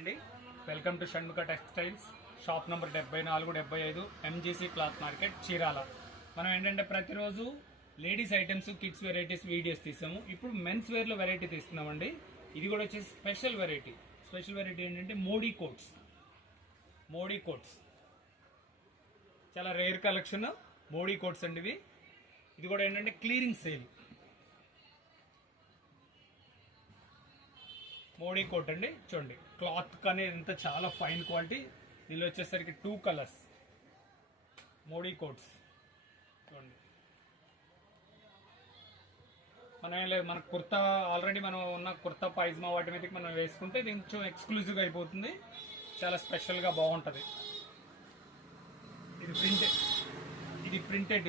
అండి welcome to Shanmukha textiles shop number 74-75 MGC cloth market Chirala. మనం ఏంటంటే ప్రతిరోజు ladies items kids varieties videos తీసాము. ఇప్పుడు మెన్స్ వేర్లో వెరైటీ తీస్తున్నామండి. ఇది కూడా వచ్చేసి స్పెషల్ వెరైటీ ఏంటంటే మోడీ కోట్స్ చాలా రేర్ కలెక్షన్. మోడీ కోట్స్ అండి ఇవి. ఇది కూడా ఏంటంటే క్లియరింగ్ సేల్. మోడీ కోట్ అండి, చూడండి క్లాత్ అనేది ఎంత చాలా ఫైన్ క్వాలిటీ. దీనిలో వచ్చేసరికి 2 కలర్స్ మోడీ కోట్స్ చూడండి. మన కుర్తా ఆల్రెడీ మనం ఉన్న కుర్తా పైజమా వాటి మీదకి మనం వేసుకుంటే ఇది కొంచెం ఎక్స్క్లూజివ్గా అయిపోతుంది. చాలా స్పెషల్గా బాగుంటుంది. ఇది ప్రింటెడ్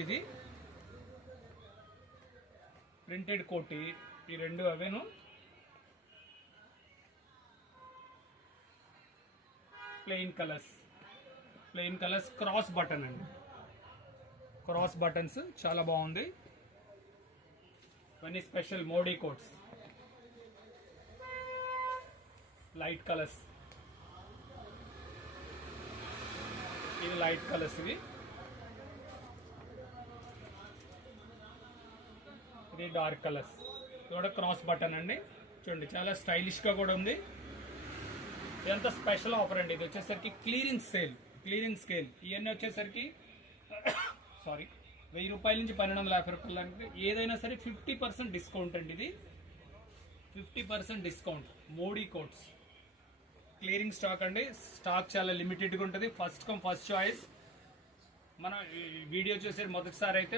కోట్. ఈ రెండు అవేను ప్లెయిన్ కలర్స్ క్రాస్ బటన్ అండి. క్రాస్ బటన్స్ చాలా బాగుంది. ఇవన్నీ special Modi coats. Light colours, ఇది లైట్ కలర్స్. ఇది డార్క్ కలర్స్. ఇది కూడా క్రాస్ బటన్ అండి. చూడండి చాలా స్టైలిష్ గా కూడా ఉంది. ఇదంతా స్పెషల్ ఆఫర్ అండి. ఇది వచ్చేసరికి క్లియరింగ్ స్కేల్. ఇవన్నీ వచ్చేసరికి 1000 రూపాయల నుంచి 1250 రూపాయలకి ఏదైనా సరే 50% డిస్కౌంట్ అండి. ఇది 50% discount. Modi coats clearing stock అండి. స్టాక్ చాలా లిమిటెడ్గా ఉంటుంది. First come first choice. మన వీడియో చూసే మొదటిసారి అయితే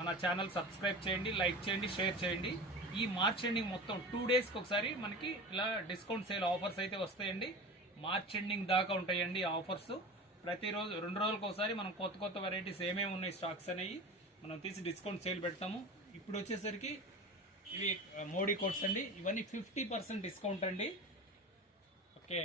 మన ఛానల్ సబ్స్క్రైబ్ చేయండి, లైక్ చేయండి, షేర్ చేయండి. ఈ మార్చ్ ఎండింగ్ మొత్తం 2 డేస్కి ఒకసారి మనకి ఇలా డిస్కౌంట్ సేల్ ఆఫర్స్ అయితే వస్తాయండి. మార్చ్ ఎండింగ్ దాకా ఉంటాయండి ఆఫర్స్. ప్రతిరోజు 2 రోజులకు ఒకసారి మనం కొత్త వెరైటీస్ ఏమేమి ఉన్నాయి స్టాక్స్ అనేవి మనం తీసి డిస్కౌంట్ సేల్ పెడతాము. ఇప్పుడు వచ్చేసరికి ఇవి మోడీ కోట్స్ అండి. ఇవన్నీ 50% డిస్కౌంట్ అండి. ఓకే.